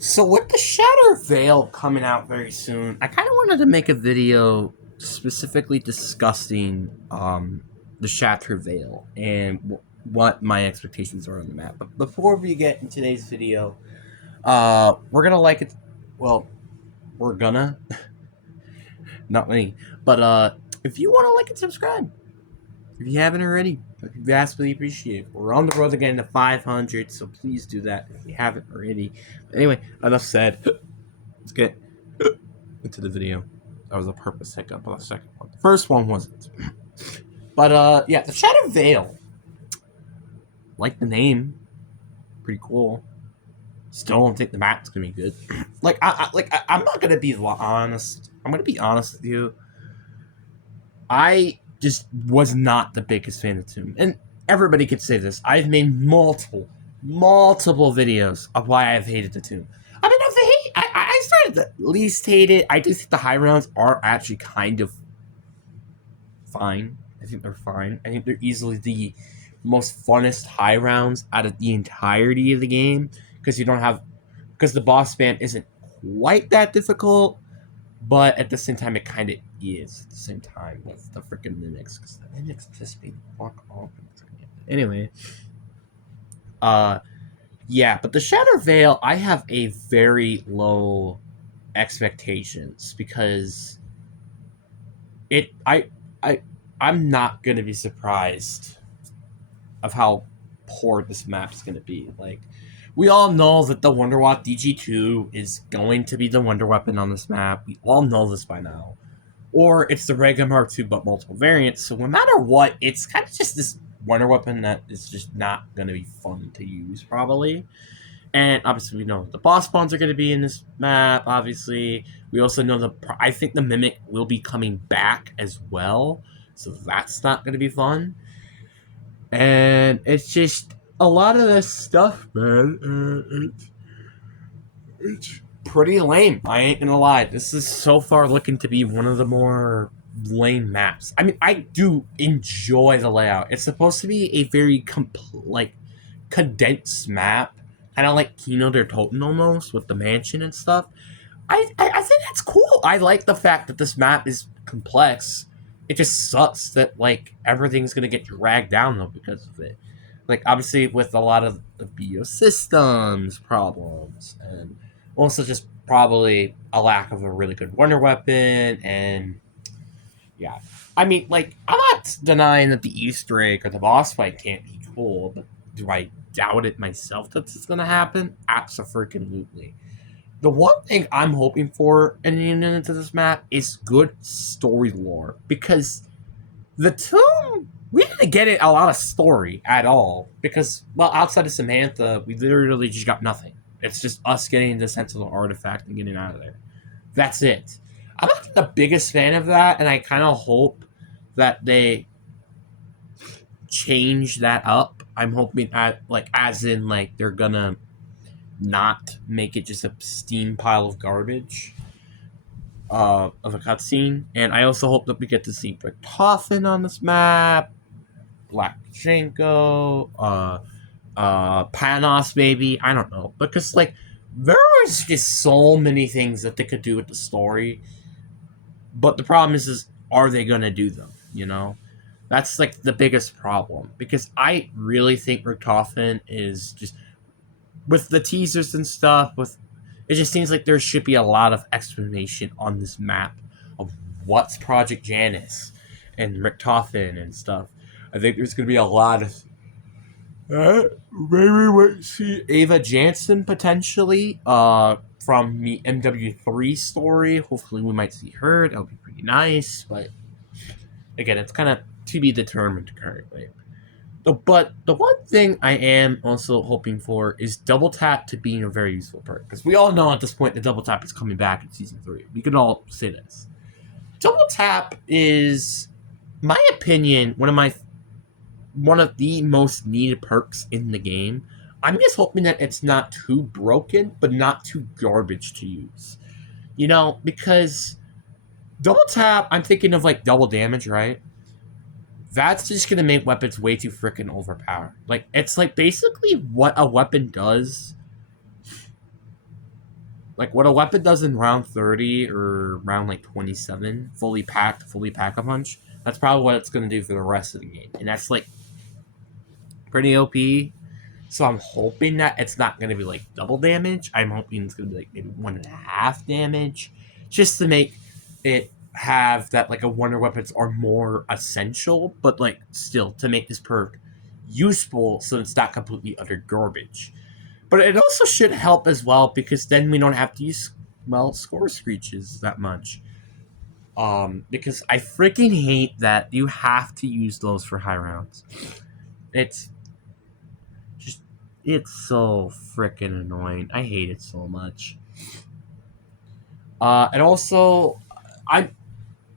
So with the Shatter Veil coming out very soon, I kind of wanted to make a video specifically discussing the Shatter Veil and what my expectations are on the map. But before we get in today's video, we're gonna like it. Well, we're gonna not me, but if you want to like and subscribe, if you haven't already, I'd vastly appreciate it. We're on the road again to 500, so please do that if you haven't already. But anyway, enough said. Let's get into the video. That was a purpose hiccup on the second one. The first one wasn't. But yeah, the Shadow Veil. Like the name, pretty cool. Still don't think the map's gonna be good. I'm not gonna be honest. I'm gonna be honest with you. I just was not the biggest fan of Tomb, and everybody could say this. I've made multiple videos of why I've hated the Tomb. I mean, I started to least hate it. I do think the high rounds are actually kind of fine. I think they're fine. I think they're easily the most funnest high rounds out of the entirety of the game because the boss spam isn't quite that difficult, but at the same time, it kind of is at the same time with the freaking mimics because the mimics just be fuck off. Anyway, yeah, but the Shatter Veil, I have a very low expectations because I'm not gonna be surprised of how poor this map's gonna be. Like, we all know that the Wonderwap DG2 is going to be the Wonder Weapon on this map. We all know this by now. Or it's the Rega Mark II but multiple variants. So no matter what, it's kind of just this Wonder Weapon that is just not gonna be fun to use probably. And obviously, we know the boss spawns are going to be in this map. Obviously, we also know I think the Mimic will be coming back as well, so that's not going to be fun. And it's just a lot of this stuff, man. It's pretty lame. I ain't gonna lie. This is so far looking to be one of the more lame maps. I mean, I do enjoy the layout. It's supposed to be a very condensed map, kind of like Kino der Toten almost with the mansion and stuff. I think that's cool. I like the fact that this map is complex. It just sucks that like everything's gonna get dragged down though because of it. Like obviously with a lot of the biosystems problems and also just probably a lack of a really good wonder weapon and yeah. I mean, like, I'm not denying that the Easter egg or the boss fight can't be cool, but do I doubt it myself that it's gonna happen? Absolutely. The one thing I'm hoping for into this map is good story lore because the Tomb we didn't get it a lot of story at all because well outside of Samantha we literally just got nothing. It's just us getting the sense of the artifact and getting out of there. That's it. I'm not the biggest fan of that, and I kind of hope that they change that up. I'm hoping as in like they're gonna not make it just a steam pile of garbage of a cutscene. And I also hope that we get to see Richtofen on this map, Black Janko, Panos maybe. I don't know. Because like there was just so many things that they could do with the story. But the problem is are they gonna do them, you know? That's like the biggest problem. Because I really think Richtofen is just with the teasers and stuff, it just seems like there should be a lot of explanation on this map of what's Project Janus and Richtofen and stuff. I think there's gonna be a lot of maybe we might see Ava Jansen potentially from the MW3 story. Hopefully we might see her. That would be pretty nice. But again, it's kind of to be determined currently. But the one thing I am also hoping for is double tap to being a very useful perk. Because we all know at this point that double tap is coming back in season 3. We can all say this. Double tap is, my opinion, one of the most needed perks in the game. I'm just hoping that it's not too broken, but not too garbage to use. You know, because double tap, I'm thinking of like double damage, right? That's just gonna make weapons way too freaking overpowered. Like, it's like basically what a weapon does Like what a weapon does in round 30 or round like 27, fully pack a punch. That's probably what it's gonna do for the rest of the game, and that's like pretty OP. So I'm hoping that it's not gonna be like double damage. I'm hoping it's gonna be like maybe 1.5 damage, just to make it have that like a wonder weapons are more essential, but like still to make this perk useful so it's not completely utter garbage. But it also should help as well because then we don't have to use score screeches that much. Because I freaking hate that you have to use those for high rounds. It's just it's so freaking annoying. I hate it so much. And also I'm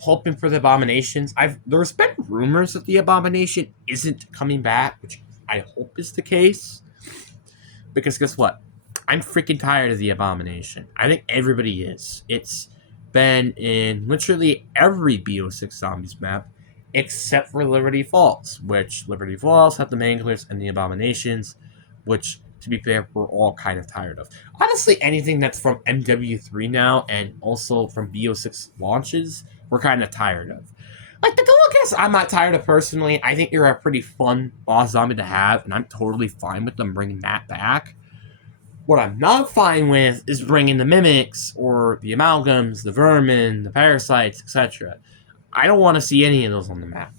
hoping for the abominations. There's been rumors that the abomination isn't coming back, which I hope is the case. Because guess what? I'm freaking tired of the abomination. I think everybody is. It's been in literally every BO6 Zombies map except for Liberty Falls, which Liberty Falls had the Manglers and the Abominations, which, to be fair, we're all kind of tired of. Honestly, anything that's from MW3 now and also from BO6 launches, we're kind of tired of. Like the Duelcast, I'm not tired of personally. I think you're a pretty fun boss zombie to have, and I'm totally fine with them bringing that back. What I'm not fine with is bringing the mimics or the amalgams, the vermin, the parasites, etc. I don't want to see any of those on the map.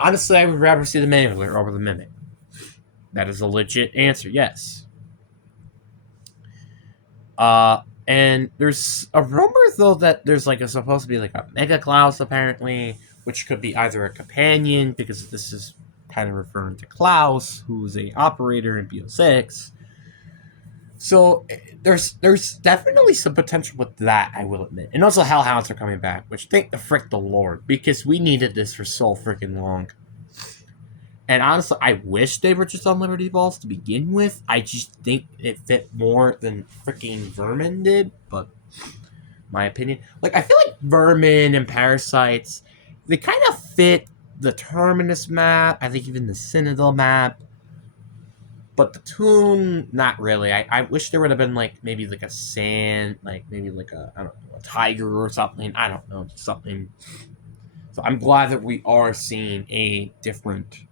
Honestly, I would rather see the mangler over the mimic. That is a legit answer, yes. And there's a rumor though that there's like supposed to be like a Mega Klaus apparently, which could be either a companion because this is kind of referring to Klaus, who's a operator in BO6. So there's definitely some potential with that, I will admit. And also Hellhounds are coming back, which thank the frick the Lord, because we needed this for so freaking long. And honestly, I wish they were just on Liberty Balls to begin with. I just think it fit more than freaking Vermin did, but my opinion. Like, I feel like Vermin and Parasites, they kind of fit the Terminus map, I think even the Citadel map. But the Toon, not really. I wish there would have been like maybe like a sand, like maybe like a I don't know, a tiger or something. I don't know, something. So I'm glad that we are seeing a different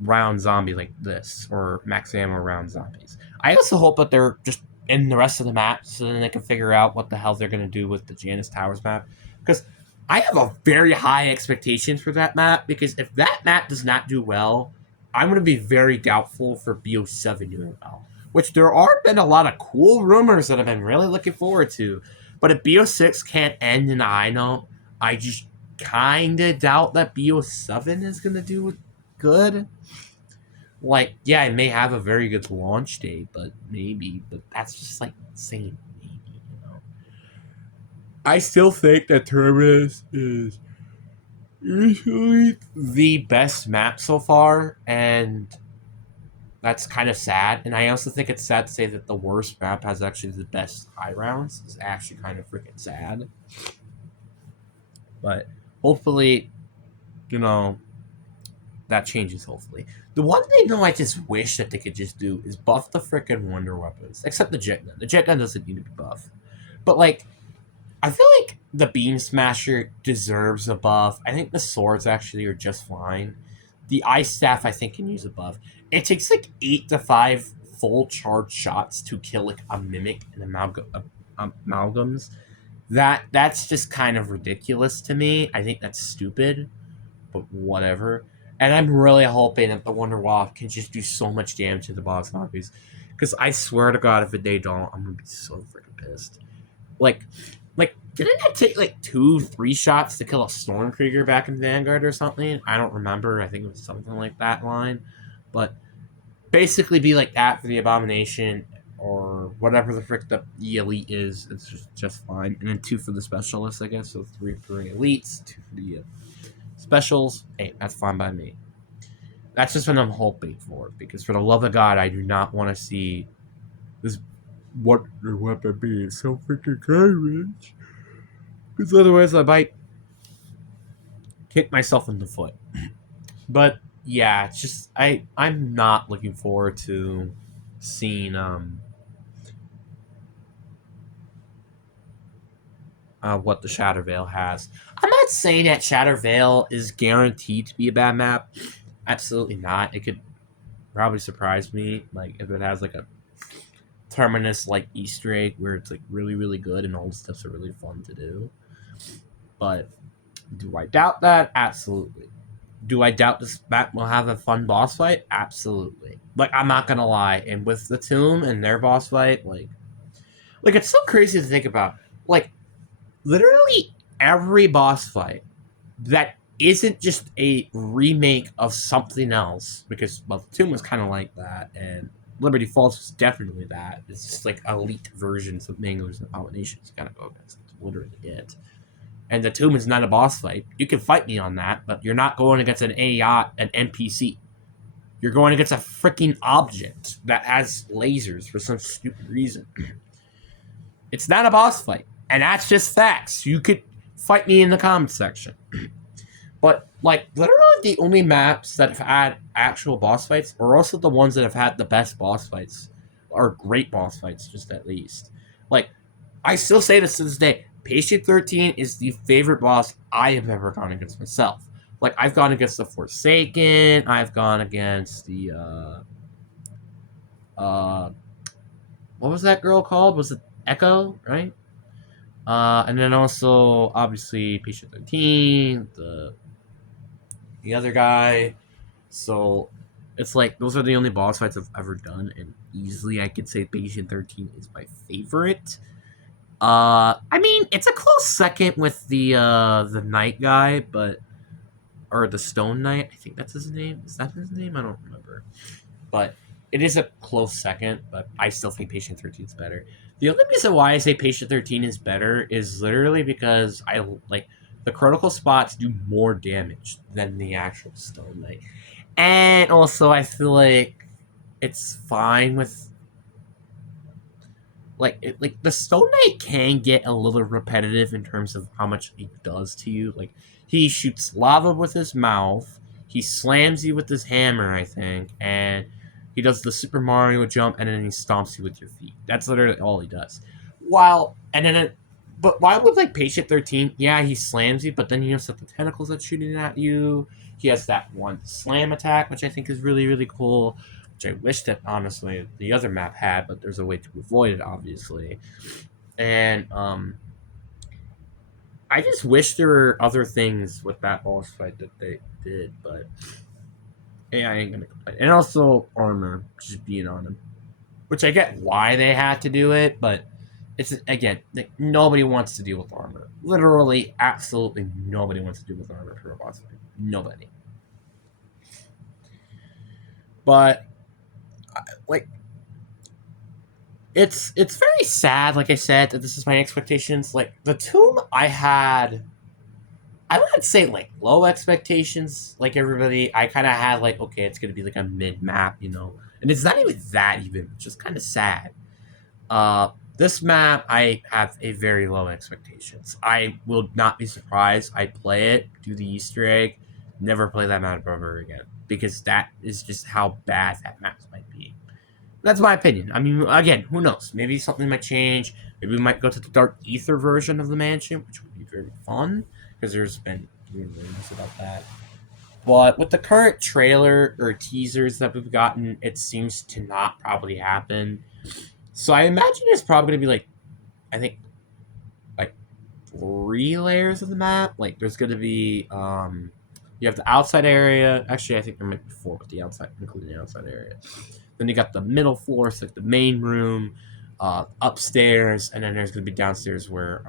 round zombie like this, or max ammo round zombies. I also hope that they're just in the rest of the map, so then they can figure out what the hell they're gonna do with the Janus Towers map. Because I have a very high expectation for that map. Because if that map does not do well, I'm going to be very doubtful for BO7 doing well. Which there are been a lot of cool rumors that I've been really looking forward to. But if BO6 can't end in a high note, I just kind of doubt that BO7 is going to do good. Like, yeah, it may have a very good launch date, but maybe. But that's just like saying maybe, you know. I still think that Terminus is usually the best map so far, and that's kind of sad. And I also think it's sad to say that the worst map has actually the best high rounds. It's actually kind of freaking sad. But hopefully, you know, that changes, hopefully. The one thing, though, I just wish that they could just do is buff the freaking wonder weapons. Except the jet gun. The jet gun doesn't need to be buffed. But, like, I feel like the Beam Smasher deserves a buff. I think the swords actually are just fine. The Ice Staff, I think, can use a buff. It takes like 8 to 5 full charge shots to kill like a mimic and amalgams. That's just kind of ridiculous to me. I think that's stupid, but whatever. And I'm really hoping that the Wonder Wasp can just do so much damage to the boss zombies. Because I swear to God, if they don't, I'm going to be so freaking pissed. Like, didn't it take like 2-3 shots to kill a Stormkrieger back in Vanguard or something? I don't remember. I think it was something like that line. But basically be like that for the Abomination or whatever the frick the elite is. It's just fine. And then 2 for the specialists, I guess. So 3 for the elites, 2 for the specials. Hey, that's fine by me. That's just what I'm hoping for. Because for the love of God, I do not want to see this wonder weapon being so freaking garbage. Because otherwise I might kick myself in the foot. But yeah, it's just I'm not looking forward to seeing what the Shatter Veil has. I'm not saying that Shatter Veil is guaranteed to be a bad map. Absolutely not. It could probably surprise me, like if it has like a Terminus like Easter egg where it's like really really good and all the stuffs are really fun to do. But do I doubt that? Absolutely. Do I doubt this map will have a fun boss fight? Absolutely. Like I'm not gonna lie, and with the Tomb and their boss fight, like it's so crazy to think about. Like literally every boss fight that isn't just a remake of something else, because well, the Tomb was kind of like that, and Liberty Falls was definitely that. It's just like elite versions of Manglers and Abominations you gotta go against. That's literally it. And the Tomb is not a boss fight. You can fight me on that, but you're not going against an AI, an NPC. You're going against a freaking object that has lasers for some stupid reason. It's not a boss fight, and that's just facts. You could fight me in the comments section. But like literally the only maps that have had actual boss fights are also the ones that have had the best boss fights, or great boss fights, just at least. Like I still say this to this day. Patient 13 is the favorite boss I have ever gone against myself. Like I've gone against the Forsaken, I've gone against the uh what was that girl called? Was it Echo, right? And then also obviously Patient 13, the other guy. So it's like those are the only boss fights I've ever done, and easily I could say Patient 13 is my favorite. I mean it's a close second with the Knight guy, but or the Stone Knight. I think that's his name. Is that his name? I don't remember. But it is a close second, but I still think Patient 13 is better. The only reason why I say Patient 13 is better is literally because I like the critical spots do more damage than the actual Stone Knight. And also I feel like it's fine with like the Stone Knight can get a little repetitive in terms of how much he does to you. Like he shoots lava with his mouth, he slams you with his hammer, I think, and he does the Super Mario jump, and then he stomps you with your feet. That's literally all he does. But while with like Patient 13, yeah, he slams you, but then he has the tentacles that's shooting at you. He has that one slam attack, which I think is really really cool, which I wish that honestly the other map had, but there's a way to avoid it, obviously. And I just wish there were other things with that boss fight that they did, but yeah, I ain't gonna complain. And also armor just being on him, which I get why they had to do it, but it's again like, nobody wants to deal with armor. Literally, absolutely nobody wants to deal with armor for a boss fight. Nobody. But like it's very sad, like I said, that this is my expectations. Like the Tomb I wouldn't say like low expectations like everybody. I kinda had like, okay, it's gonna be like a mid map, you know. And it's not even that even, which is kinda sad. This map I have a very low expectations. I will not be surprised. I play it, do the Easter egg, never play that map ever again. Because that is just how bad that map might be. That's my opinion. I mean, again, who knows? Maybe something might change. Maybe we might go to the Dark Ether version of the mansion, which would be very fun because there's been rumors about that. But with the current trailer or teasers that we've gotten, it seems to not probably happen. So I imagine it's probably gonna be like, I think, like 3 layers of the map. Like there's gonna be you have the outside area. Actually, I think there might be 4 with the outside, including the outside area. Then you got the middle floor, so like the main room, upstairs, and then there's gonna be downstairs where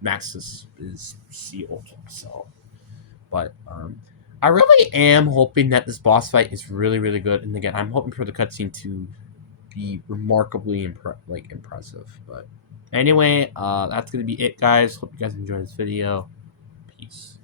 Max is sealed. So, but I really am hoping that this boss fight is really really good. And again, I'm hoping for the cutscene to be remarkably impressive. But anyway, that's gonna be it, guys. Hope you guys enjoyed this video. Peace.